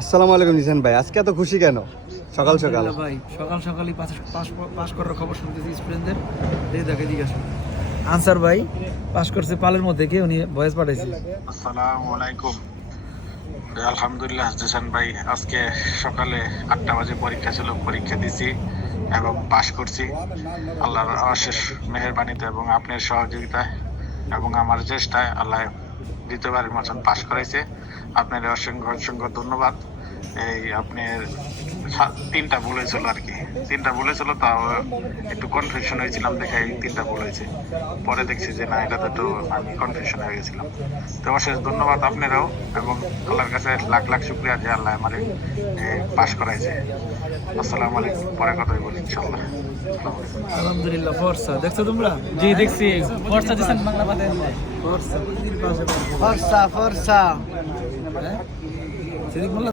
আসসালামু আলাইকুম নিশান ভাই আজকে এত খুশি কেন? সকাল সকাল। ভাই সকাল সকালই পাস করার খবর শুনতেছি স্টুডেন্টদের। এই দেখে আসুন আনসার ভাই পাস করছে পালের মধ্যে কে উনি ভয়েস পাঠাইছে আসসালামু আলাইকুম। আলহামদুলিল্লাহ জেসান ভাই আজকে সকালে আটটা বাজে পরীক্ষা ছিল পরীক্ষা দিছি এবং পাশ করছি। আল্লাহর অশেষ মেহেরবানিতে এবং আপনার সহযোগিতায় এবং আমার চেষ্টায় আল্লাহ দ্বিতীয়বারের মতন পাশ করাইছে আপনাদের অসংখ্য অসংখ্য ধন্যবাদ। এই আপনার তিনটা ভুল হয়েছিল আর কি। তিনটা ভুল হয়েছিল তাও একটু কনফিউশন হয়েছিলাম দেখে তিনটা ভুল হয়েছে। পরে দেখছি যে না এটা তো একটু আমি কনফিউশন হয়ে গেছিলাম। তো অশেষ ধন্যবাদ আপনারাও এবং আল্লাহর কাছে লাখ লাখ শুক্রিয়া যে আল্লাহ আমার পাশ করাইছে। আসসালামু আলাইকুম। পরে কথাই বলি ইনশাল্লাহ আলহামদুলিল্লাহ ফর্সা। দেখছ তোমরা? জি দেখছি। ফর্সা দিচ্ছেন বাংলা বাদে ফর্সা। ফরসা ফরসা। হ্যাঁ?